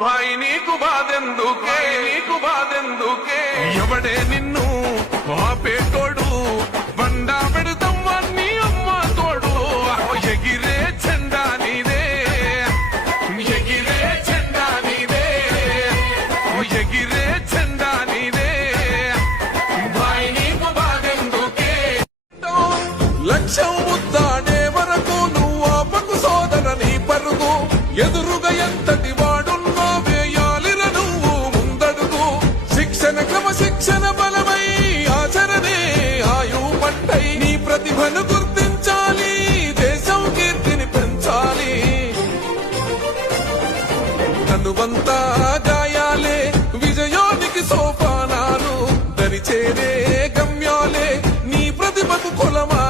భాయి నీకు బాధెందుకే, నీకు బాధెందుకే, ఎవడే నిన్ను ఆపేటోడు, బండా పెడతాం అన్ని అమ్మ తోడు. ఎగిరే చెండా నీదే, ఎగిరే చెండా నీదే, ఎగిరే చెండా నీదే, భాయి నీకు బాధెందుకే. లక్ష్యం ముద్దాడే వరకు నువ్వు ఆపకు సోదర నీ పరుగు, ఎదురుగా ఎంతటి వాడున్నో వేయాలిర నువ్వు ముందడుగు. శిక్షణ క్రమశిక్షణ బలమై ఆచరణే ఆయు పట్టై, నీ ప్రతిభను గుర్తించాలి, దేశం కీర్తిని పెంచాలి. కనువంతా గాయాలే విజయానికి సోపానాలు, దరిచేరే గమ్యాలే నీ ప్రతిభకు కొలమా.